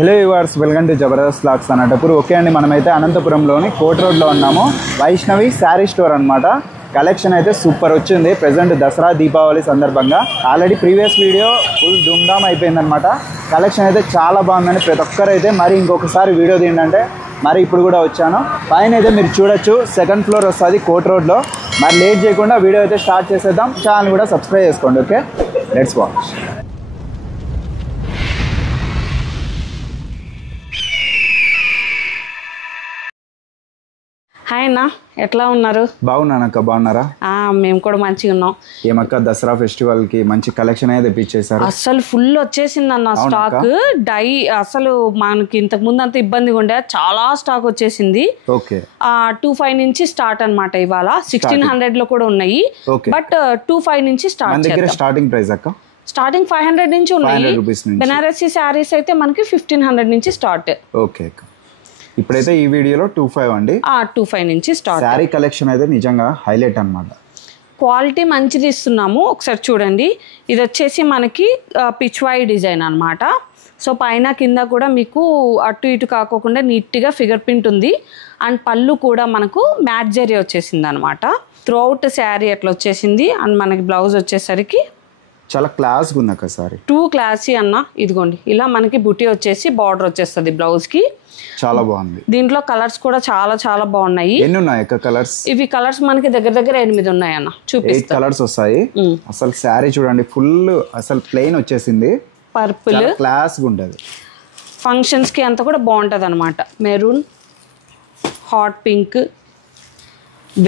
Hello viewers, welcome to Jabardasth vlogs Anantapur. Okay అండి, మనమైతే అనంతపురంలోని కోట్ రోడ్లో ఉన్నాము. వైష్ణవి శారీ స్టోర్ అనమాట. కలెక్షన్ అయితే సూపర్ వచ్చింది. ప్రజెంట్ దసరా దీపావళి సందర్భంగా ఆల్రెడీ ప్రీవియస్ వీడియో ఫుల్ ధూమ్ధామ్ అయిపోయిందనమాట. కలెక్షన్ అయితే చాలా బాగుందండి. ప్రతి ఒక్కరైతే మరి ఇంకొకసారి వీడియో తీయండి మరి ఇప్పుడు కూడా వచ్చాను. పైన అయితే మీరు చూడొచ్చు, సెకండ్ ఫ్లోర్ వస్తుంది కోట్ రోడ్లో. మరి లేట్ చేయకుండా వీడియో అయితే స్టార్ట్ చేసేద్దాం. ఛానల్ కూడా సబ్స్క్రైబ్ చేసుకోండి. Okay, let's watch. హాయ్ అన్న, ఎట్లా ఉన్నారు? బాగున్నానక్క, బాగున్నారా? మేము కూడా మంచిగా ఉన్నాం. ఏమక్క, దసరా ఫెస్టివల్ కి మంచి కలెక్షన్ అయితే తెప్పించేశారు. అసలు ఫుల్ వచ్చేసింది అన్న స్టాక్. అసలు మనకి ఇంతకు ముందు అంత ఇబ్బందిగా ఉండే, చాలా స్టాక్ వచ్చేసింది. ఓకే, 25 నుంచి స్టార్ట్ అనమాట. ఇవాళ 1600 లో కూడా ఉన్నాయి, బట్ 25 నుంచి స్టార్ట్. స్టార్టింగ్ ప్రైస్ అక్క స్టార్టింగ్ 500 నుంచి ఉన్నాయి. బెనారసీ శారీస్ అయితే మనకి 1500 నుంచి స్టార్ట్. ఓకే, ఇప్పుడైతే ఈ వీడియోలో 25 అండి. 25 నుంచి స్టార్ట్. శారీ కలెక్షన్ అయితే నిజంగా హైలైట్ అన్నమాట. క్వాలిటీ మంచిది ఇస్తున్నాము, ఒకసారి చూడండి. ఇది వచ్చేసి మనకి పిచ్వాయి డిజైన్ అనమాట. సో పైన కింద కూడా మీకు అటు ఇటు కాకోకుండా నీట్గా ఫిగర్ ప్రింట్ ఉంది. అండ్ పళ్ళు కూడా మనకు మ్యాట్ జరీ వచ్చేసింది అనమాట. త్రూఅవుట్ శారీ అట్లా వచ్చేసింది. అండ్ మనకి బ్లౌజ్ వచ్చేసరికి చాలా క్లాస్గా ఉంది అక్క సారీ. టూ క్లాసీ అన్న. ఇదిగోండి, ఇలా మనకి బుటీ వచ్చేసి బార్డర్ వచ్చేస్తుంది బ్లౌజ్ కి. చాలా బాగుంది. దీంట్లో కలర్స్ కూడా చాలా చాలా బాగున్నాయి. ఎన్ని ఉన్నాయి కలర్స్? ఇవి కలర్స్ మనకి దగ్గర 8 ఉన్నాయి అన్న. చూపిస్తా. 8 కలర్స్ వస్తాయి. అసలు శారీ చూడండి, ఫుల్ అసలు ప్లెయిన్ వచ్చేసింది. పర్పుల్ క్లాస్ గా ఉంటది. ఫంక్షన్స్ కి అంతా కూడా బాగుంటది అనమాట. Maroon, hot pink,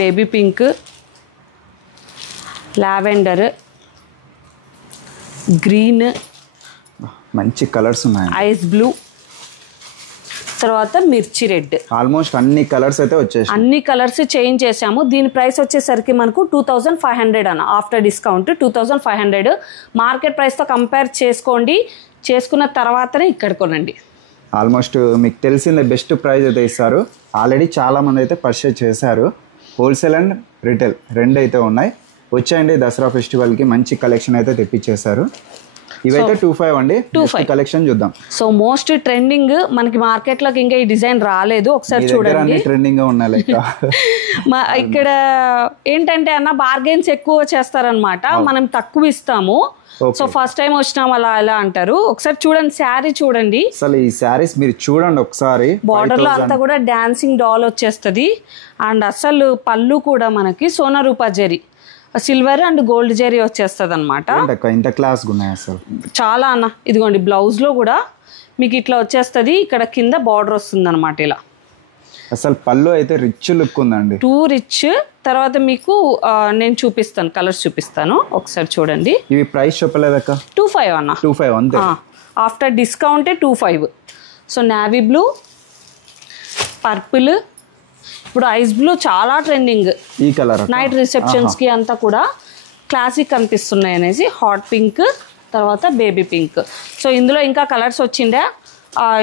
baby pink, lavender, green, మంచి కలర్స్ ఉన్నాయి. ఐస్ బ్లూ, తర్వాత మిర్చి రెడ్. ఆల్మోస్ట్ అన్ని కలర్స్ అయితే వచ్చేసాయి. అన్ని కలర్స్ చేంజ్ చేసాము. దీని ప్రైస్ వచ్చేసరికి మనకు 2500 అన్న. After discount 2500. మార్కెట్ ప్రైస్తో కంపేర్ చేసుకోండి. చేసుకున్న తర్వాతనే ఇక్కడ కొనండి. ఆల్మోస్ట్ మీకు తెలిసిందే, బెస్ట్ ప్రైస్ అయితే ఇస్తారు. ఆల్రెడీ చాలా మంది అయితే పర్చేజ్ చేశారు. హోల్సేల్ అండ్ రిటైల్ రెండు అయితే ఉన్నాయి. వచ్చేయండి, దసరా ఫెస్టివల్కి మంచి కలెక్షన్ అయితే తెప్పించేశారు. ఇవైతే 25 అండి. 25 కలెక్షన్ చూద్దాం. సో మోస్ట్ ట్రెండింగ్ మనకి మార్కెట్ లోకి ఇంకా ఈ డిజైన్ రాలేదు, ఒకసారి చూడండి. ట్రెండింగ్ గా ఉన్నాయి లైక్ ఇక్కడ ఏంటంటే అన్న, బార్గెన్స్ ఎక్కువ చేస్తారనమాట, మనం తక్కువ ఇస్తాము. సో ఫస్ట్ టైం వచ్చినాం అలా ఎలా అంటారు. ఒకసారి చూడండి, శారీ చూడండి. అసలు ఈ శారీస్ మీరు చూడండి ఒకసారి. బార్డర్ లో అంతా కూడా డాన్సింగ్ డాల్ వచ్చేస్తుంది. అండ్ అసలు పళ్ళు కూడా మనకి సోనా రూపా zari, silver and gold zari వచ్చేస్తుంది అనమాట. ఇంత క్లాస్ ఉన్నాయి అసలు చాలా అన్న. ఇదిగోండి, బ్లౌజ్ లో కూడా మీకు ఇట్లా వచ్చేస్తుంది. ఇక్కడ కింద బార్డర్ వస్తుంది అనమాట ఇలా. అసలు పళ్ళు అయితే రిచ్ లుక్ ఉందండి, టూ రిచ్. తర్వాత మీకు నేను చూపిస్తాను, కలర్స్ చూపిస్తాను, ఒకసారి చూడండి. ఇవి ప్రైస్ చెప్పలేదక్క? 25 అన్న. 25 అంతే. After discount 25. So navy blue, purple, ఇప్పుడు ఐస్ బ్లూ చాలా ట్రెండింగ్ ఈ కలర్. నైట్ రిసెప్షన్స్ కి అంతా కూడా క్లాసిక్ కనిపిస్తున్నాయి అనేసి. హాట్ పింక్, తర్వాత బేబీ పింక్. సో ఇందులో ఇంకా కలర్స్ వచ్చిండే,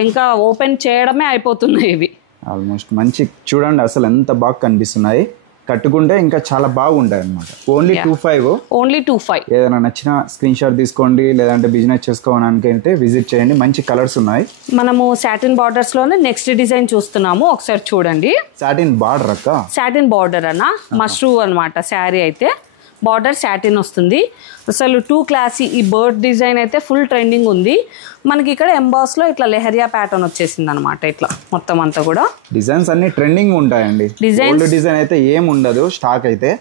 ఇంకా ఓపెన్ చేయడమే అయిపోతున్నాయి ఇవి. ఆల్మోస్ట్ మంచి చూడండి, అసలు ఎంత బాగా కనిపిస్తున్నాయి. కట్టుకుంటే ఇంకా చాలా బాగుంటాయి అనమాట. ఓన్లీ 25. ఏదైనా నచ్చిన స్క్రీన్ షాట్ తీసుకోండి, లేదంటే బిజినెస్ చేసుకోవడానికి అయితే విజిట్ చేయండి. మంచి కలర్స్ ఉన్నాయి. మనము సాటిన్ బార్డర్స్ లోనే నెక్స్ట్ డిజైన్ చూస్తున్నాము, ఒకసారి చూడండి. సాటిన్ బార్డర్ అక్క? సాటిన్ బార్డర్ అన్న, మష్రూ అనమాట. శారీ అయితే బార్డర్ సాటిన్ వస్తుంది. అసలు టూ క్లాసీ. ఈ బర్డ్ డిజైన్ అయితే ఫుల్ ట్రెండింగ్ ఉంది మనకి. ఇక్కడ ఎంబాస్ లో ఇట్లా లెహరియా ప్యాటర్న్ వచ్చేసింది అనమాట. ఇట్లా మొత్తం అంతా కూడా డిజైన్స్ అన్ని ట్రెండింగ్ ఉంటాయండి. డిజైన్ అయితే ఏం ఉండదు, స్టాక్ అయితే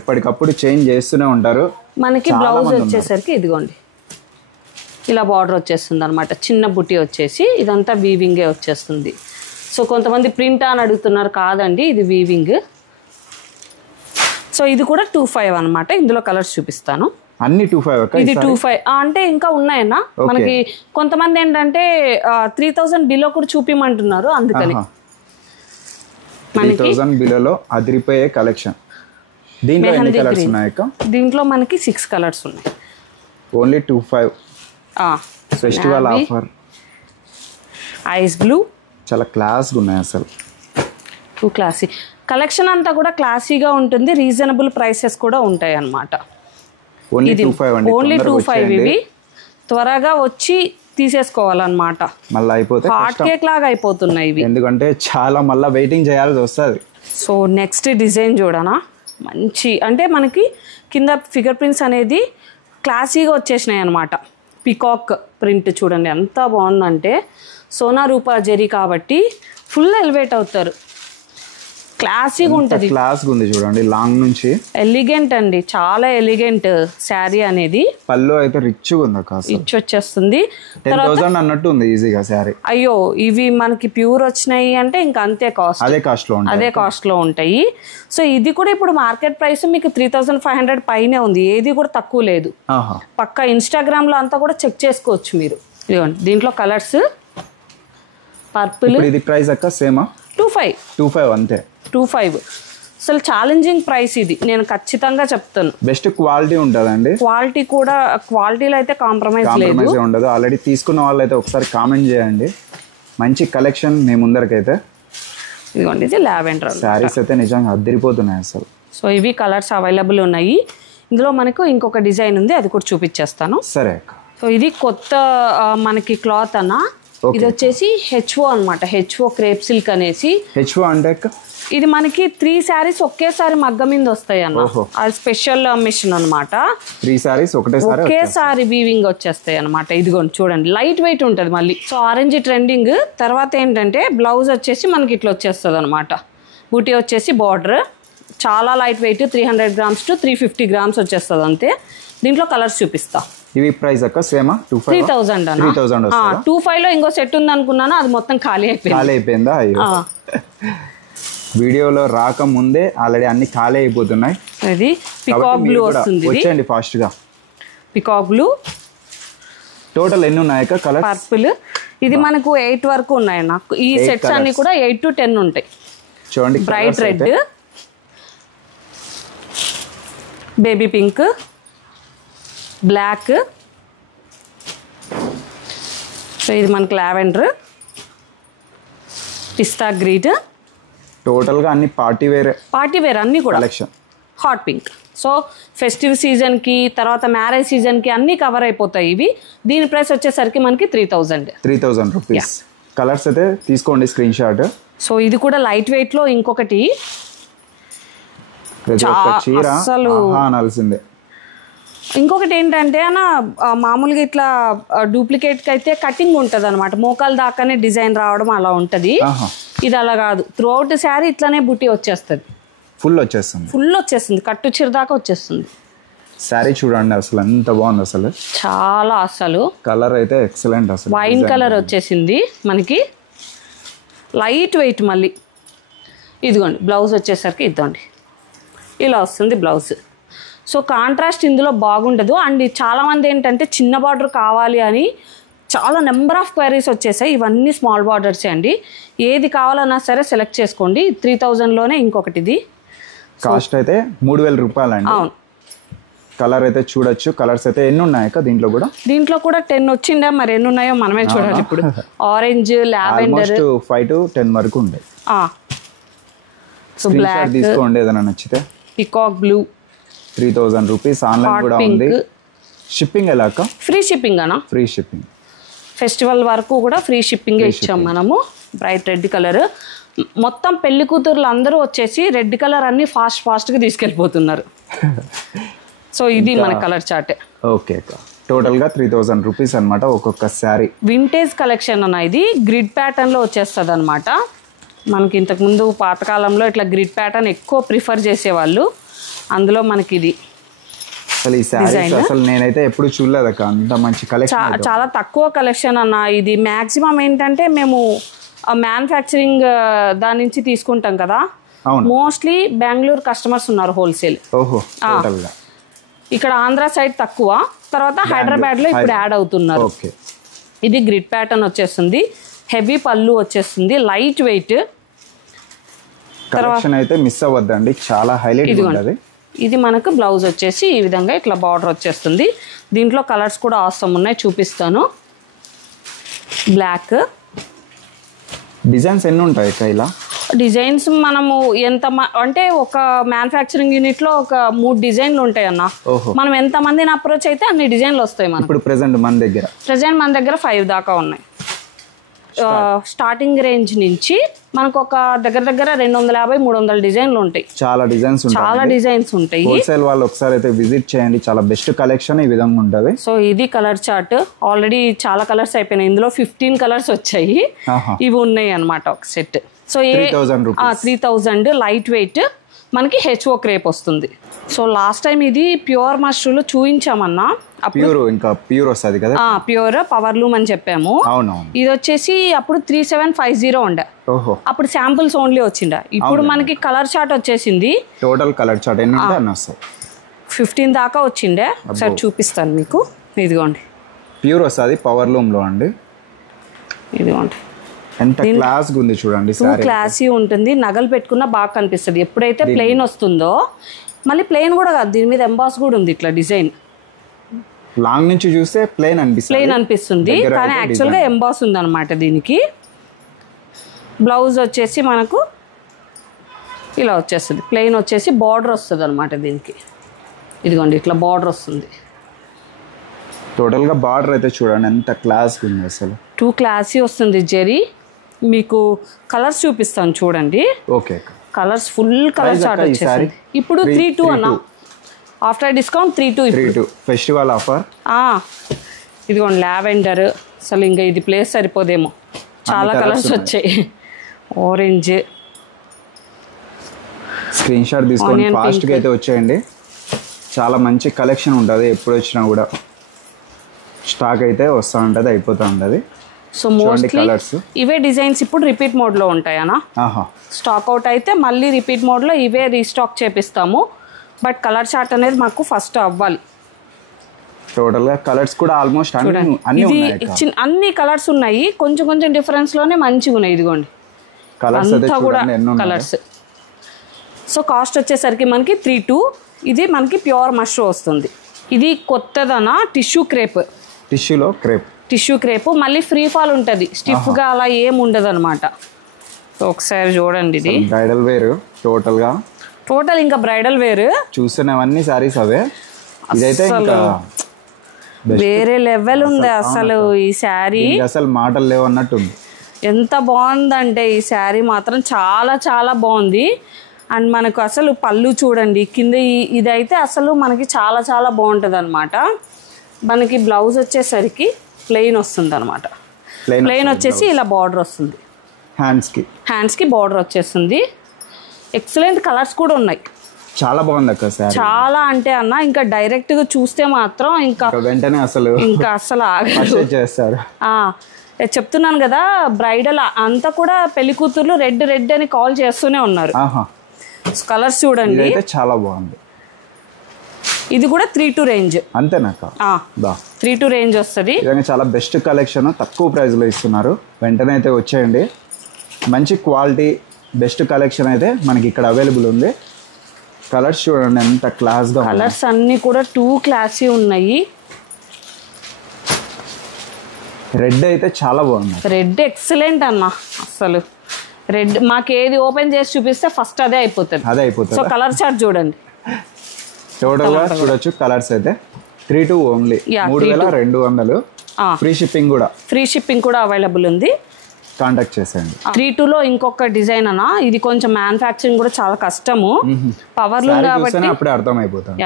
ఎప్పటికప్పుడు చేంజ్ చేస్తూనే ఉంటారు. మనకి బ్లౌజ్ వచ్చేసరికి ఇదిగోండి, ఇలా బార్డర్ వచ్చేస్తుంది అనమాట. చిన్న బుట్టి వచ్చేసి ఇదంతా వీవింగే వచ్చేస్తుంది. సో కొంతమంది ప్రింట్ అని అడుగుతున్నారు, కాదండి ఇది వీవింగ్. సో ఇది కూడా 25 అనమాట. ఇందులో కలర్స్ చూపిస్తాను. అన్ని 25. ఇది 25 అంటే ఇంకా ఉన్నాయన్నా మనకి. కొంతమంది ఏంటంటే 3000 బిలో కూడా చూపిమంటున్నారు, అందుకని 3000 బిలోలో అదిరిపోయే కలెక్షన్. దీంట్లో ఎన్ని కలర్స్ ఉన్నాయి? దీంట్లో మనకి 6 కలర్స్ ఉన్నాయి. Only 25. Festival offer. Ice blue చాలా క్లాస్గా ఉన్నాయి అసలు. టూ క్లాసీ కలెక్షన్ అంతా కూడా క్లాసీగా ఉంటుంది. రీజనబుల్ ప్రైసెస్ కూడా ఉంటాయి అన్నమాట. ఓన్లీ 25 ఇవి త్వరగా వచ్చి తీసేసుకోవాలన్నమాట. మళ్ళీ అయిపోతే హాట్ కేక్ లాగా అయిపోతున్నాయి ఇవి, ఎందుకంటే చాలా మళ్ళీ వెయిటింగ్ చేయాల్సి వస్తుంది. సో నెక్స్ట్ డిజైన్ చూడనా, మంచి అంటే మనకి కింద ఫింగర్ ప్రింట్స్ అనేది క్లాసీగా వచ్చేసినాయి అనమాట. పికాక్ ప్రింట్ చూడండి ఎంత బాగుందంటే, సోనా రూపా జెరీ కాబట్టి ఫుల్ ఎలివేట్ అవుతారు, క్లాసీగా ఉంటుంది. క్లాస్గా ఉంది చూడండి, లాంగ్ నుంచి ఎలిగెంట్ అండి, చాలా ఎలిగెంట్ శారీ అనేది. పళ్ళు అయితే రిచ్గా ఉంది, రిచ్ వచ్చేస్తుంది. 10,000 అన్నట్టు ఉంది ఈజీగా శారీ. అయ్యో ఇవి మనకి ప్యూర్ వచ్చినాయి అంటే ఇంకా అంతే కాస్ట్, అదే కాస్ట్ లో ఉంటాయి. సో ఇది కూడా ఇప్పుడు మార్కెట్ ప్రైస్ మీకు 3,500 పైనే ఉంది, ఏది కూడా తక్కువ లేదు. పక్కా ఇన్స్టాగ్రామ్ లో అంతా కూడా చెక్ చేసుకోవచ్చు మీరు. ఇదిగోండి దీంట్లో కలర్స్ పర్పుల్. ఇది ప్రైస్ అక్క సేమా? 25 అంతే. 25 అసలు ఛాలెంజింగ్ ప్రైస్ ఇది, నేను ఖచ్చితంగా చెప్తాను. బెస్ట్ క్వాలిటీ ఉంటుందండి, క్వాలిటీ కూడా, క్వాలిటీలో అయితే కాంప్రమైజ్ ఉండదు. ఆల్రెడీ తీసుకున్న వాళ్ళు అయితే ఒకసారి కామెంట్ చేయండి. మంచి కలెక్షన్ మీ ముందరకైతే. ఇదిగోండి ఇది లావెండర్ శారీస్ అయితే నిజంగా అద్దరిపోతున్నాయి అసలు. సో ఇవి కలర్స్ అవైలబుల్ ఉన్నాయి. ఇందులో మనకు ఇంకొక డిజైన్ ఉంది, అది కూడా చూపించేస్తాను. సరే అక్క. సో ఇది కొత్త మనకి క్లాత్ అన్న, ఇది వచ్చేసి హెచ్ఓ అనమాట, హెచ్ఓ క్రేప్ సిల్క్ అనేసి. హెచ్ఓ అంటే ఇది మనకి 3 శారీస్ ఒకేసారి మగ్గ మీద వస్తాయి అన్న, అది స్పెషల్ మిషన్ అనమాట. 3 శారీస్ ఒకేసారి వీవింగ్ వచ్చేస్తాయి అనమాట. ఇదిగోండి చూడండి లైట్ వెయిట్ ఉంటుంది మళ్ళీ. So orange trending. తర్వాత ఏంటంటే బ్లౌజ్ వచ్చేసి మనకి ఇట్లా వచ్చేస్తుంది అనమాట, బూటీ వచ్చేసి బార్డర్, చాలా light weight, 300 grams to 350 grams వచ్చేస్తుంది అంతే. దీంట్లో కలర్స్ చూపిస్తా. ఇవి ప్రైస్ అక్క సేమా? 3,000 అన్న. 25 లో ఇంకో సెట్ ఉంది అనుకున్నాను, అది మొత్తం ఖాళీ అయిపోయిందా? అయ్యో వీడియోలో రాకముందే ఆల్రెడీ అన్ని ఖాళీ అయిపోతున్నాయి. ఇది పికాక్ బ్లూ వస్తుంది, వచ్చేయండి ఫాస్ట్ గా. పికాక్ బ్లూ టోటల్ ఎన్ని ఉన్నాయి కలర్? పర్పుల్. ఇది మనకు 8 వరకు ఉన్నాయి నాకు. ఈ సెట్స్ అన్ని కూడా 8 to 10 ఉంటాయి. చూడండి bright red, baby pink, black. So ఇది మనకి లావెండర్, పిస్తా గ్రీన్. టోటల్ గా అన్ని పార్టీ వేర్ అన్ని కూడా collection. Hot pink. So festive సీజన్కి, తర్వాత మ్యారేజ్ సీజన్కి అన్నీ కవర్ అయిపోతాయి ఇవి. దీని ప్రైస్ వచ్చేసరికి మనకి 3,000 రూపీస్. కలర్స్ అయితే తీసుకోండి స్క్రీన్ షాట్. సో ఇది కూడా లైట్ వెయిట్లో ఇంకొకటి అసలు అనాల్సిందే. ఇంకొకటి ఏంటంటే అన్న, మామూలుగా ఇట్లా డూప్లికేట్కి అయితే కటింగ్ ఉంటుంది అనమాట, మోకాల దాకానే డిజైన్ రావడం అలా ఉంటుంది. ఇది అలా కాదు, త్రూ అవుట్ శారీ ఇట్లానే బుట్టి వచ్చేస్తుంది, ఫుల్ వచ్చేస్తుంది, కట్టు చీర దాకా వచ్చేస్తుంది. శారీ చూడండి అసలు ఎంత బాగుంది అసలు, చాలా. అసలు కలర్ అయితే ఎక్సలెంట్, అసలు వైన్ కలర్ వచ్చేసింది మనకి, లైట్ వెయిట్. మళ్ళీ ఇదిగోండి బ్లౌజ్ వచ్చేసరికి ఇద్దండి ఇలా వస్తుంది బ్లౌజ్. సో కాంట్రాస్ట్ ఇందులో బాగుండదు. అండ్ చాలామంది ఏంటంటే చిన్న బార్డర్ కావాలి అని చాలా నెంబర్ ఆఫ్ క్వైరీస్ వచ్చేసాయి. ఇవన్నీ స్మాల్ బార్డర్సే అండి, ఏది కావాలన్నా సరే సెలెక్ట్ చేసుకోండి. 3,000లోనే ఇంకొకటి ఇది. కాస్ట్ అయితే 3,000 రూపాయలు అండి. అవును. కలర్ అయితే చూడొచ్చు. కలర్స్ అయితే ఎన్ని ఉన్నాయి దీంట్లో కూడా? దీంట్లో కూడా 10 వచ్చిందా, మరి ఎన్ని ఉన్నాయో మనమే చూడాలి ఇప్పుడు. ఆరెంజ్, లావెండర్ 5 to 10 వరకు ఉంటాయి. సో బ్లాక్ తీసుకోండి ఏదైనా నచ్చితే. Peacock blue 3,000 rupees. ఆన్లైన్ కూడా ఉంది. షిప్పింగ్ ఎలా అక్క? ఫ్రీ షిప్పింగ్ అన్న, ఫ్రీ షిప్పింగ్. ఫెస్టివల్ వరకు కూడా ఫ్రీ షిప్పింగ్ ఇచ్చాం మనము. Bright red colour. మొత్తం పెళ్లి కూతుర్లు అందరూ వచ్చేసి రెడ్ కలర్ అన్ని ఫాస్ట్గా తీసుకెళ్ళిపోతున్నారు. సో ఇది మన కలర్ చార్ట్. ఓకే అక్క. టోటల్గా 3,000 రూపీస్ అనమాట ఒక్కొక్క శారీ. వింటేజ్ కలెక్షన్ అన్న, ఇది గ్రిడ్ ప్యాటర్న్లో వచ్చేస్తుంది అనమాట. మనకి ఇంతకుముందు పాతకాలంలో ఇట్లా గ్రిడ్ ప్యాటర్న్ ఎక్కువ ప్రిఫర్ చేసేవాళ్ళు, అందులో మనకి ఇది అసలు ఈ శారీస్ అసలు నేనైతే ఎప్పుడు చూడలేదు అక్క, అంత మంచి కలెక్షన్. చాలా తక్కువ కలెక్షన్ అన్న ఇది. మ్యాక్సిమం ఏంటంటే మేము మ్యానుఫ్యాక్చరింగ్ దాని నుంచి తీసుకుంటాం కదా, మోస్ట్లీ బెంగళూరు కస్టమర్స్ ఉన్నారు హోల్సేల్. ఇక్కడ ఆంధ్ర సైడ్ తక్కువ, తర్వాత హైదరాబాద్లో ఇప్పుడు యాడ్ అవుతున్నారు. ఇది గ్రిడ్ ప్యాటర్న్ వచ్చేస్తుంది, హెవీ పళ్ళు వచ్చేస్తుంది, లైట్ వెయిట్. కలెక్షన్ అయితే మిస్ అవ్వద్దండి, చాలా హైలైట్ ఉంటుంది. ఇది మనకు బ్లౌజ్ వచ్చేసి ఈ విధంగా ఇట్లా బార్డర్ వచ్చేస్తుంది. దీంట్లో కలర్స్ కూడా అవసరం ఉన్నాయి, చూపిస్తాను. బ్లాక్ డిజైన్స్ ఎన్ని ఉంటాయి ఇలా? డిజైన్స్ మనము అంటే ఒక మ్యానుఫ్యాక్చరింగ్ యూనిట్ లో ఒక 3 డిజైన్లు ఉంటాయి అన్న. మనం ఎంత మందిని అప్రోచ్ అయితే అన్ని డిజైన్లు వస్తాయి మనకి. ఇప్పుడు ప్రెసెంట్ మన దగ్గర 5 దాకా ఉన్నాయి. స్టార్టింగ్ రేంజ్ నుంచి మనకు ఒక దగ్గర 250-300 డిజైన్లు ఉంటాయి. చాలా డిజైన్స్ ఉంటాయి. హోల్సేల్ వాళ్ళు ఒకసారి అయితే విజిట్ చేయండి, చాలా బెస్ట్ కలెక్షన్ ఈ విధంగా ఉంటుంది. సో ఇది కలర్ చార్ట్. ఆల్రెడీ చాలా కలర్స్ అయిపోయినాయి. ఇందులో 15 కలర్స్ వచ్చాయి. ఇవి ఉన్నాయి అన్నమాట ఒక సెట్. సో 3000 లైట్ వెయిట్ మనకి హెచ్ఓ క్రేప్ వస్తుంది. సో లాస్ట్ టైం ఇది ప్యూర్ మష్రూమ్ చూపించామన్నా. ప్యూర్ వస్తుంది కదా, ప్యూర్ పవర్ లూమ్ అని చెప్పాము. ఇది వచ్చేసి అప్పుడు 3750 ఉండే. అప్పుడు శాంపుల్స్ ఓన్లీ వచ్చిండే. ఇప్పుడు మనకి కలర్ చార్ట్ వచ్చేసింది. టోటల్ కలర్ చార్ట్ 15 దాకా వచ్చిండే. ఒకసారి చూపిస్తాను మీకు. ఇదిగోండి, ప్యూర్ వస్తుంది పవర్ లూమ్ లో అండి. ఇదిగోండి, ఎంత క్లాస్ ఉంది చూడండి. క్లాసీ ఉంటుంది. నగలు పెట్టుకున్నా బాగా కనిపిస్తుంది. ఎప్పుడైతే ప్లెయిన్ వస్తుందో, మళ్ళీ ప్లెయిన్ కూడా కాదు, దీని మీద ఎంబాస్ కూడా ఉంది ఇట్లా డిజైన్. లాంగ్ నుంచి చూస్తే ప్లెయిన్ అనిపిస్తుంది కానీ యాక్చువల్ గా ఎంబాస్ ఉంది అనమాట. దీనికి బ్లౌజ్ వచ్చేసి మనకు ఇలా వచ్చేస్తుంది. ప్లెయిన్ వచ్చేసి బార్డర్ వస్తుంది అనమాట దీనికి. ఇదిగోండి, ఇట్లా బార్డర్ వస్తుంది. టోటల్ గా బార్డర్ అయితే చూడండి ఎంత క్లాస్ ఉంది అసలు. 2 క్లాసీ వస్తుంది జెరీ. మీకు కలర్స్ చూపిస్తాను చూడండి. Okay, colours full colour chart వచ్చేసింది. ఇప్పుడు 32 అన్న. After discount 32 festival offer. ఇదిగోండి లావెండర్. అసలు ఇంకా ఇది ప్లేస్ సరిపోదేమో, చాలా కలర్స్ వచ్చాయి. ఆరెంజ్. స్క్రీన్ షాట్ తీసుకొని ఫాస్ట్గా అయితే వచ్చేయండి. చాలా మంచి కలెక్షన్ ఉంటుంది. ఎప్పుడు వచ్చినా కూడా స్టాక్ అయితే వస్తూ ఉంటుంది, అయిపోతూ ఉంటుంది. సో మోస్ట్లీ ఇవే డిజైన్స్ ఇప్పుడు రిపీట్ మోడ్ లో ఉంటాయి అన్న. స్టాక్ అవుట్ అయితే మళ్ళీ రిపీట్ మోడ్ లో ఇవే రీస్టాక్ చేపిస్తాము. బట్ కలర్ చార్ట్ అనేది మాకు ఫస్ట్ అవ్వాలి. టోటల్ గా కలర్స్ కూడా ఆల్మోస్ట్ అన్ని కలర్స్ ఉన్నాయి. కొంచెం డిఫరెన్స్ లోనే మంచిగా ఉన్నాయి. ఇదిగోండి అంతా కూడా కలర్స్. సో కాస్ట్ వచ్చేసరికి మనకి 32. ఇది మనకి ప్యూర్ మష్రూమ్ వస్తుంది. ఇది కొత్తదన టిష్యూ క్రేప్. టిష్యూ క్రేప్ మళ్ళీ ఫ్రీ ఫాల్ ఉంటుంది. స్టిఫ్ గా అలా ఏం ఉండదు అనమాట. ఒకసారి చూడండి, ఇది బ్రైడల్ వేర్. టోటల్ ఇంకా బ్రైడల్ వేర్. చూస్తున్నవన్నీ సారీస్ అవే. ఇదైతే వేరే లెవెల్ ఉంది అసలు. ఈ శారీ అసలు మాటలు లేవు అన్నట్టు. ఎంత బాగుందంటే ఈ శారీ మాత్రం చాలా చాలా బాగుంది. అండ్ మనకు అసలు పళ్ళు చూడండి కింద. ఇదైతే అసలు మనకి చాలా చాలా బాగుంటుంది అనమాట. మనకి బ్లౌజ్ వచ్చేసరికి ప్లెయిన్ వస్తుంది అనమాట. ప్లెయిన్ వచ్చేసి ఇలా బార్డర్ వస్తుంది. హ్యాండ్స్ కి బార్డర్ వచ్చేస్తుంది. ఎక్సలెంట్ కలర్స్ కూడా ఉన్నాయి. చాలా బాగుంది అక్క. చాలా అంటే అన్న ఇంకా డైరెక్ట్ గా చూస్తే మాత్రం ఇంకా వెంటనే అసలు చేస్తారు. చెప్తున్నాను కదా, బ్రైడల్ అంతా కూడా పెళ్లి కూతుర్లు రెడ్ అని కాల్ చేస్తూనే ఉన్నారు. కలర్స్ చూడండి, చాలా బాగుంది. ఇది కూడా 32 రేంజ్. అంతేనాక? 32 రేంజ్ వస్తుంది. చాలా బెస్ట్ కలెక్షన్, తక్కువ ప్రైస్ లో ఇస్తున్నారు. వెంటనే అయితే వచ్చేయండి. మంచి క్వాలిటీ బెస్ట్ కలెక్షన్ అయితే మనకి ఇక్కడ అవైలబుల్ ఉంది. కలర్స్ చూడండి ఎంత క్లాస్ గా. కలర్స్ అన్ని కూడా 2 క్లాసీ ఉన్నాయి. రెడ్ అయితే చాలా బాగుంది. రెడ్ ఎక్సలెంట్ అన్న. అసలు రెడ్ మాకు ఏది ఓపెన్ చేసి చూపిస్తే ఫస్ట్ అదే అయిపోతుంది. సో కలర్ చార్ట్ చూడండి. టోటల్ గా చూడొచ్చు కలర్స్ అయితే 32 ఓన్లీ. 3200. ఫ్రీ షిప్పింగ్ కూడా అవైలబుల్ ఉంది. కాంటాక్ట్ చేసేయండి. 32లో ఇంకొక డిజైన్ అన్న. ఇది కొంచెం మ్యానుఫ్యాక్చరింగ్ కూడా చాలా కష్టము. పవర్ లూమ్ కాబట్టి అప్పుడే అర్థమైపోతుంది.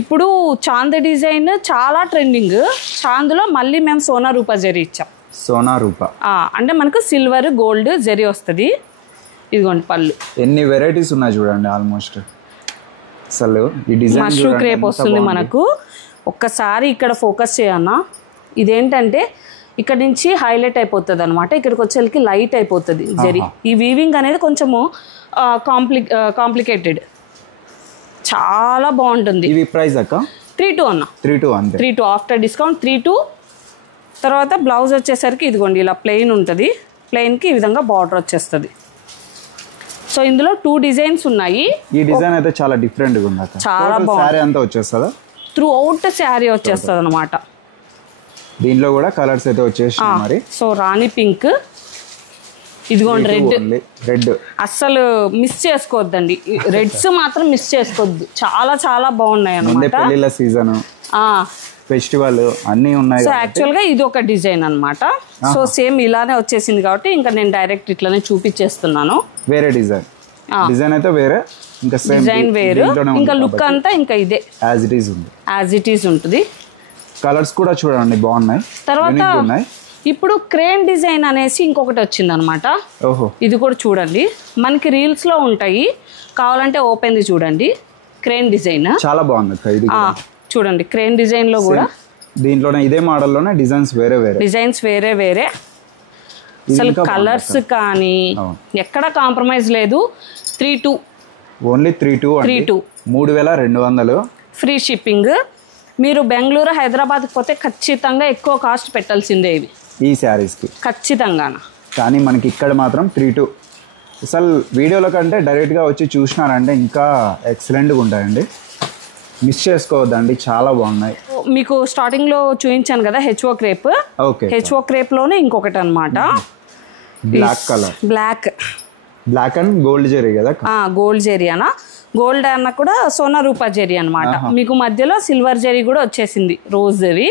ఇప్పుడు చాంద్ డిజైన్ చాలా ట్రెండింగ్. చాంద్లో మళ్ళీ మేము సోనా రూపా జరీ ఇచ్చాం. అంటే మనకు సిల్వర్ గోల్డ్ జరీ వస్తుంది. ఇదిగోండి పళ్ళు. ఎన్ని వెరైటీస్ ఉన్నాయి చూడండి. ఆల్మోస్ట్ అసలు ఈ డిజైన్ మష్రూమ్ క్రేప్ వస్తుంది మనకు. ఒక్కసారి ఇక్కడ ఫోకస్ చేయన్నా. ఇదేంటంటే ఇక్కడ నుంచి హైలైట్ అయిపోతుంది అనమాట. ఇక్కడికి వచ్చేసరికి లైట్ అయిపోతుంది జరీ. ఈ వీవింగ్ అనేది కొంచెము కాంప్లికేటెడ్, చాలా బాగుంటుంది. ఇవి ప్రైస్ అక్క 32 అన్న. 32 ఆఫ్టర్ డిస్కౌంట్ 32. తర్వాత బ్లౌజ్ వచ్చేసరికి ఇదిగోండి ఇలా ప్లెయిన్ ఉంటుంది. ప్లెయిన్కి ఈ విధంగా బార్డర్ వచ్చేస్తుంది. సో ఇందులో 2 డిజైన్స్ ఉన్నాయి. ఈ డిజైన్ అయితే చాలా డిఫరెంట్గా ఉంది. చాలా బాగుంది. శారీ అంతా వచ్చేస్తుందా? త్రూ అవుట్ శారీ వచ్చేస్తుంది అనమాట. దీంట్లో కూడా కలర్స్ అయితే వచ్చేసి మరి. సో రాణి పింక్, ఇదిగోండి రెడ్ అస్సలు మిస్ చేసుకోవద్దండి. రెడ్స్ మాత్రం మిస్ చేసుకోవద్దు, చాలా చాలా బాగున్నాయి అన్నమాట. పెళ్లిళ్ళ సీజన్, ఫెస్టివల్ అన్నీ ఉన్నాయి. సో యాక్చువల్గా ఇది ఒక డిజైన్ అన్నమాట. సో సేమ్ ఇలానే వచ్చేసింది కాబట్టి ఇంకా నేను డైరెక్ట్ ఇట్లానే చూపించేస్తున్నాను. వేరే డిజైన్ అయితే వేరే, ఇంకా డిజైన్ వేరు, ఇంకా లుక్ అంతా ఇంకా ఇదే యాజ్ ఇట్ ఈజ్ ఉంటుంది. కలర్స్ కూడా చూడండి బాగున్నాయి. తర్వాత ఇప్పుడు క్రేన్ డిజైన్ అనేసి ఇంకొకటి వచ్చింది అనమాట. ఇది కూడా చూడండి, మనకి రీల్స్ లో ఉంటాయి, కావాలంటే ఓపెన్ ది చూడండి. క్రేన్ డిజైన్ చాలా బాగుంది. చూడండి క్రేన్ డిజైన్ లో కూడా దీంట్లోనే ఇదే మోడల్ లోనే డిజైన్స్ వేరే వేరే. అసలు కలర్స్ కానీ ఎక్కడ కాంప్రమైజ్ లేదు. 32 ఓన్లీ 32 3200 ఫ్రీ షిప్పింగ్. మీరు బెంగళూరు హైదరాబాద్ పోతే ఖచ్చితంగా ఎక్కువ కాస్ట్ పెట్టాల్సిందే ఇవి ఈ శారీస్కి ఖచ్చితంగా. కానీ మనకి ఇక్కడ మాత్రం 32. అసలు వీడియోల కంటే డైరెక్ట్గా వచ్చి చూసినారంటే ఇంకా ఎక్సలెంట్గా ఉంటాయండి, మిస్ చేసుకోవద్దండి, చాలా బాగున్నాయి. మీకు స్టార్టింగ్ లో చూపించాను కదా హెచ్ఓ క్రేప్. హెచ్ఓ క్రేప్ లోనే ఇంకొకటి అనమాట, black colour, black and gold జెరీ కదా. గోల్డ్ జెరీ అన్న, గోల్డ్ అన్న కూడా సోనా రూపా జెరీ అనమాట. మీకు మధ్యలో సిల్వర్ జెరీ కూడా వచ్చేసింది, రోజ్ జెరీ.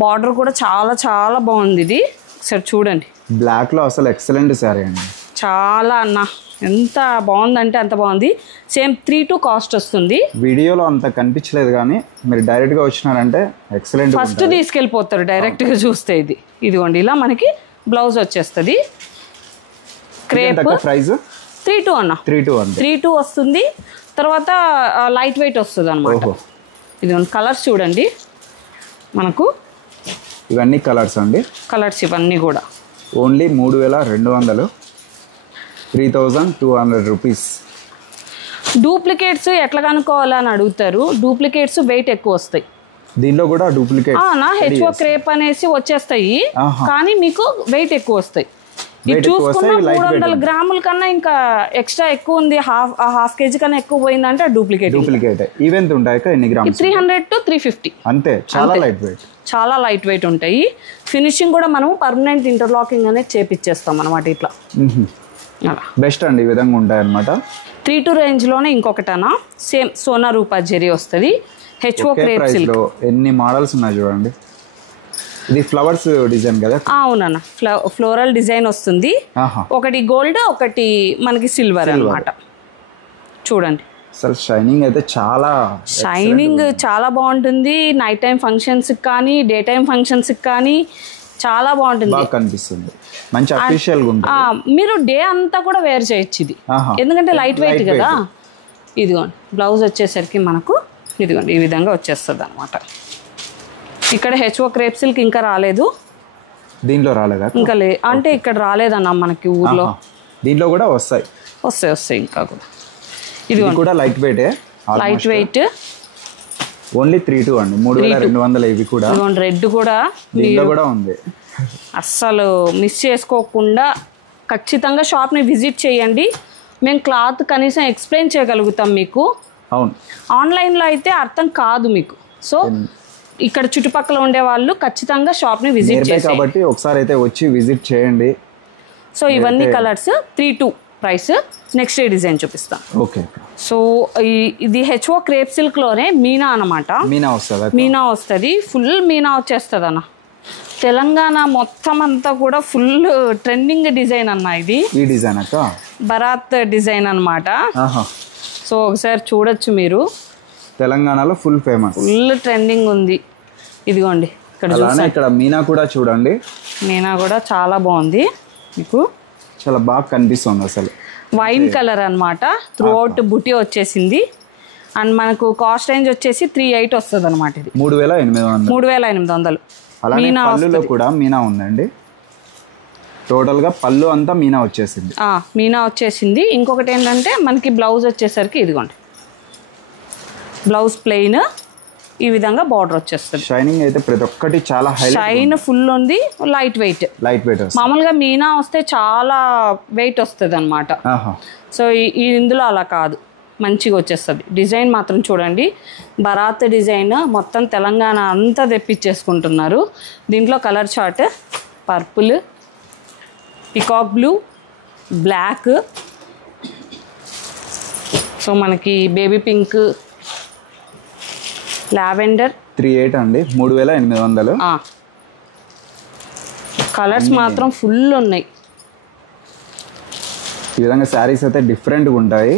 బార్డర్ కూడా చాలా చాలా బాగుంది. ఇది ఒకసారి చూడండి, బ్లాక్ లో అసలు ఎక్సలెంట్ సారీ అండి, చాలా అన్న ఎంత బాగుందంటే అంత బాగుంది. సేమ్ 32 కాస్ట్ వస్తుంది. వీడియోలో అంత కనిపించలేదు కానీ మీరు డైరెక్ట్ గా వచ్చినారంటే ఎక్సలెంట్, ఫస్ట్ తీసుకెళ్ళిపోతారు డైరెక్ట్ గా చూస్తే. ఇదిగోండి ఇలా మనకి బ్లౌజ్ వచ్చేస్తుంది. క్రేప్ ప్రైస్ 32 అన్న, 32 వస్తుంది. తర్వాత లైట్ వెయిట్ వస్తుంది అనమాట. ఇది కలర్స్ చూడండి, మనకు ఇవన్నీ కలర్స్ అండి. కలర్స్ ఇవన్నీ కూడా ఓన్లీ 3200, 3200 రూపీస్. డూప్లికేట్స్ ఎట్లా కనుక్కోవాలని అడుగుతారు. డూప్లికేట్స్ వెయిట్ ఎక్కువ వస్తాయి. దీనిలో కూడా డూప్లికేట్ హెచ్ఓ క్రేప్ అనేసి వచ్చేస్తాయి, కానీ మీకు వెయిట్ ఎక్కువ వస్తాయి. ఇది చూసుకున్న 300 గ్రాముల కన్నా ఇంకా ఎక్స్ట్రా ఎక్కువ ఉంది, హాఫ్ కేజీ కన్నా ఎక్కువ పోయిందంటే డూప్లికేట్. ఈవెంట్ ఉంటాయి 300 to 350 అంతే. చాలా లైట్ వెయిట్ ఉంటాయి. ఫినిషింగ్ కూడా మనం పర్మనెంట్ ఇంటర్లాకింగ్ అనేది చేపిచ్చేస్తాం అనమాట. ఇట్లా బెస్ట్ అండి, ఈ విధంగా ఉంటాయి అనమాట. 32 రేంజ్ లోనే ఇంకొకటనా సేమ్ సోనా రూపా జెరీ వస్తుంది. హెచ్ఓ క్రేప్ సిల్క్ ఎన్ని మోడల్స్ ఉన్నాయి చూడండి. ఇది ఫ్లవర్స్ డిజైన్ కదా. అవునన్న, ఫ్లోరల్ డిజైన్ వస్తుంది. ఒకటి గోల్డ్, ఒకటి మనకి సిల్వర్ అన్నమాట. చూడండి అసలు షైనింగ్ అయితే చాలా బాగుంటుంది. నైట్ టైం ఫంక్షన్స్ కానీ డే టైం ఫంక్షన్స్ కానీ చాలా బాగుంటుంది, కనిపిస్తుంది, మంచి అఫీషియల్ గా ఉంటుంది. మీరు డే అంతా కూడా వేర్ చేయొచ్చు ఇది, ఎందుకంటే లైట్ వెయిట్ కదా. ఇదిగోండి బ్లౌజ్ వచ్చేసరికి మనకు ఇదిగోండి ఈ విధంగా వచ్చేస్తుంది అనమాట. ఇక్కడ హెచ్ఓ క్రేప్ సిల్క్ ఇంకా రాలేదు, దీంట్లో రాలేదా ఇంకా అంటే ఇక్కడ రాలేదన్నా మనకి ఊర్లో. దీంట్లో కూడా వస్తాయి ఇంకా కూడా. ఇది కూడా లైట్ వెయిట్, ఓన్లీ 32 అండి, 3200. ఇవి కూడా రెడ్ కూడా దీంట్లో కూడా ఉంది. అస్సలు మిస్ చేసుకోకుండా ఖచ్చితంగా షాప్ని విజిట్ చేయండి. మేము క్లాత్ కనీసం ఎక్స్ప్లెయిన్ చేయగలుగుతాం మీకు. అవును, ఆన్లైన్లో అయితే అర్థం కాదు మీకు. సో ఇక్కడ చుట్టుపక్కల ఉండే వాళ్ళు ఖచ్చితంగా షాప్ని విజిట్ చేయాలి కాబట్టి ఒకసారి అయితే వచ్చి విజిట్ చేయండి. సో ఇవన్నీ కలర్స్ 32 ప్రైస్. నెక్స్ట్ డిజైన్ చూపిస్తాను. ఓకే. సో ఇది హెచ్ఓ క్రేప్ సిల్క్ లోనే మీనా అనమాట. మీనా వస్తుంది, ఫుల్ మీనా వచ్చేస్తుంది అన్న. తెలంగాణ మొత్తం అంతా కూడా ఫుల్ ట్రెండింగ్ డిజైన్ అన్న. ఇది ఈ డిజైన్ బరాత్ డిజైన్ అనమాట. సో ఒకసారి చూడొచ్చు మీరు, తెలంగాణలో ఫుల్ ట్రెండింగ్ ఉంది. ఇదిగోండి ఇక్కడ మీనా కూడా చూడండి, మీనా కూడా చాలా బాగుంది, మీకు చాలా బాగా కనిపిస్తుంది. అసలు వైన్ కలర్ అనమాట, త్రూ అవుట్ బుటీ వచ్చేసింది. అండ్ మనకు కాస్ట్ రేంజ్ వచ్చేసి 38 వస్తుంది అనమాట. ఇది 3800. పళ్ళులో కూడా మీనా ఉందండి, టోటల్ గా పళ్ళు అంతా మీనా వచ్చేసింది. ఇంకొకటి ఏంటంటే మనకి బ్లౌజ్ వచ్చేసరికి ఇదిగోండి, బ్లౌజ్ ప్లెయిన్, ఈ విధంగా బార్డర్ వచ్చేస్తుంది. షైనింగ్ అయితే ప్రతి ఒక్కటి చాలా షైన్ ఫుల్ ఉంది. లైట్ వెయిట్ మామూలుగా మీనా వస్తే చాలా వెయిట్ వస్తుంది అనమాట. సో ఇందులో అలా కాదు, మంచిగా వచ్చేస్తుంది. డిజైన్ మాత్రం చూడండి, బరాత్ డిజైన్ మొత్తం తెలంగాణ అంతా తెప్పించేసుకుంటున్నారు. దీంట్లో colour chart purple, peacock blue, black, so మనకి బేబీ పింక్, లావెండర్ 38 అండి, 3800. కలర్స్ మాత్రం ఫుల్ ఉన్నాయి. ఈ విధంగా శారీస్ అయితే డిఫరెంట్గా ఉంటాయి.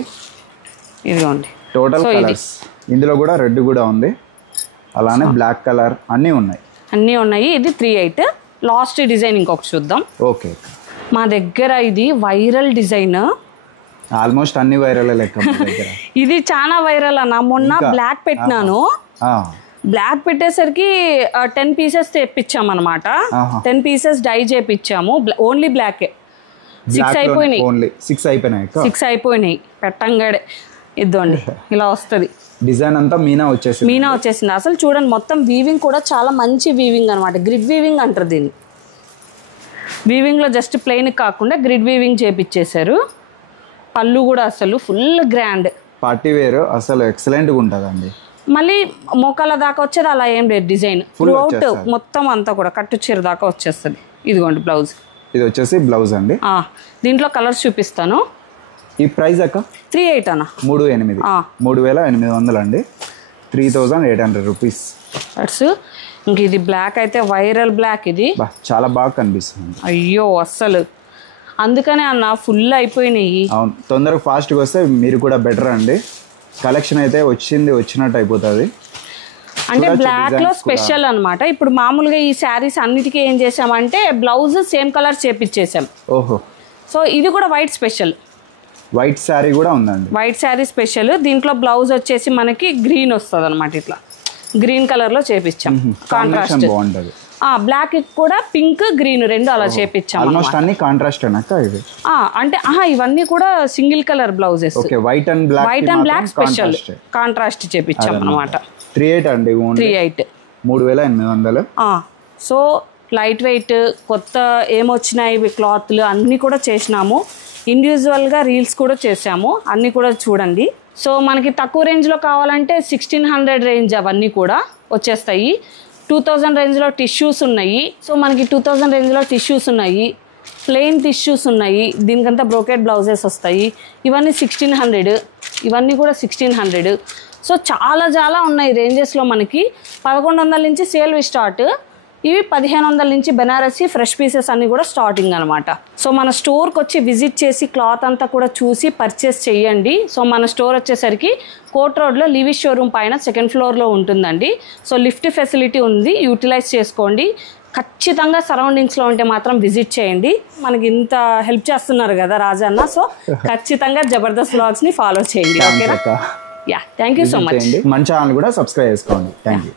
ఇదిగోండి టోటల్ కలర్స్, ఇందులో కూడా రెడ్ కూడా ఉంది, అలానే బ్లాక్ కలర్ అన్నీ ఉన్నాయి. ఇది 38. లాస్ట్ డిజైన్ ఇంకొకటి చూద్దాం. ఓకే, మా దగ్గర ఇది వైరల్ డిజైన్, ఆల్మోస్ట్ అన్ని వైరల్ లెక్క ఇది చాలా వైరల్ అన్న. మొన్న బ్లాక్ పెట్టినాను, బ్లాక్ పెట్టేసరికి 10 pieces తెప్పించాం అనమాట. 10 pieces డై చేపించాము, ఓన్లీ బ్లాక్. 6 అయిపోయినాయి పెట్టంగాడే. ఇద్దండి ఇలా వస్తుంది డిజైన్ అంతా మీనా వచ్చేసింది. అసలు చూడండి మొత్తం వీవింగ్ కూడా చాలా మంచి వీవింగ్ అనమాట. గ్రిడ్ వీవింగ్ అంటారు దీన్ని. వీవింగ్లో జస్ట్ ప్లెయిన్ కాకుండా గ్రిడ్ వీవింగ్ చేపించేశారు. పళ్ళు కూడా అసలు ఫుల్ గ్రాండ్, పార్టీ వేర్, అసలు ఎక్సలెంట్గా ఉంటుందండి. మళ్ళీ మోకాల దాకా వచ్చేది అలా ఏం లేదు, డిజైన్ త్రూఅవుట్ మొత్తం అంతా కూడా కట్టు చీర దాకా వచ్చేస్తుంది. ఇదిగోండి బ్లౌజ్, ఇది వచ్చేసి బ్లౌజ్ అండి. దీంట్లో కలర్స్ చూపిస్తాను. ఈ ప్రైస్ అక్క 38 అన్న, 3800 అండి, 3800 రూపీస్. ఇంక ఇది బ్లాక్ అయితే వైరల్ బ్లాక్, ఇది చాలా బాగా కనిపిస్తుంది. అయ్యో అస్సలు అందుకనే అన్న ఫుల్ అయిపోయినాయి. అవును, తొందరగా ఫాస్ట్గా వస్తే మీరు కూడా బెటర్ అండి. కలెక్షన్ అయితే వచ్చినట్టు అయిపోతుంది. అంటే బ్లాక్ లో స్పెషల్ అనమాట. ఇప్పుడు మామూలుగా ఈ శారీస్ అన్నిటికీ ఏం చేసామంటే బ్లౌజ్ సేమ్ కలర్ చేపించేసాం. ఓహో, సో ఇది కూడా వైట్ స్పెషల్. వైట్ శారీ కూడా ఉందండి, వైట్ శారీ స్పెషల్. దీంట్లో బ్లౌజ్ వచ్చేసి మనకి గ్రీన్ వస్తుంది అనమాట, ఇట్లా గ్రీన్ కలర్ లో చేపించాం. కాంట్రాస్ట్ బాగుంటది. బ్లాక్ కూడా పింక్ గ్రీన్ రెండు అలా చేపించాం. ఆల్మోస్ట్ అన్ని కాంట్రాస్ట్ ఇది అంటే ఇవన్నీ కూడా single colour blouses. White and black special contrast చేపించాం అనమాట. 38 అండి, 3800. సో లైట్ వెయిట్ కొత్త ఏమొచ్చినాయి క్లాత్లు అన్నీ కూడా చేసినాము. ఇండివిజువల్గా రీల్స్ కూడా చేసాము, అన్నీ కూడా చూడండి. సో మనకి తక్కువ రేంజ్లో కావాలంటే 1600 రేంజ్ అవన్నీ కూడా వచ్చేస్తాయి. 2000 రేంజ్లో టిష్యూస్ ఉన్నాయి. సో మనకి 2000 రేంజ్లో టిష్యూస్ ఉన్నాయి, ప్లెయిన్ టిష్యూస్ ఉన్నాయి. దీనికంతా బ్రోకెట్ బ్లౌజెస్ వస్తాయి. ఇవన్నీ 1600, ఇవన్నీ కూడా 1600. సో చాలా ఉన్నాయి రేంజెస్లో. మనకి 1100 నుంచి సేల్ స్టార్ట్, ఇవి 1500 నుంచి బెనారసీ ఫ్రెష్ పీసెస్ అన్నీ కూడా స్టార్టింగ్ అనమాట. సో మన స్టోర్కి వచ్చి విజిట్ చేసి క్లాత్ అంతా కూడా చూసి పర్చేస్ చేయండి. సో మన స్టోర్ వచ్చేసరికి కోట్ రోడ్లో లీవీ షోరూమ్ పైన 2nd ఫ్లోర్లో ఉంటుందండి. సో లిఫ్ట్ ఫెసిలిటీ ఉంది, యూటిలైజ్ చేసుకోండి. ఖచ్చితంగా సరౌండింగ్స్లో ఉంటే మాత్రం విజిట్ చేయండి. మనకి ఇంత హెల్ప్ చేస్తున్నారు కదా రాజన్న, సో ఖచ్చితంగా జబర్దస్త్ వ్లాగ్స్ని ఫాలో చేయండి. ఓకేనా? Thank you so much. మన ఛానల్ కూడా సబ్స్క్రైబ్ చేసుకోండి. Thank you.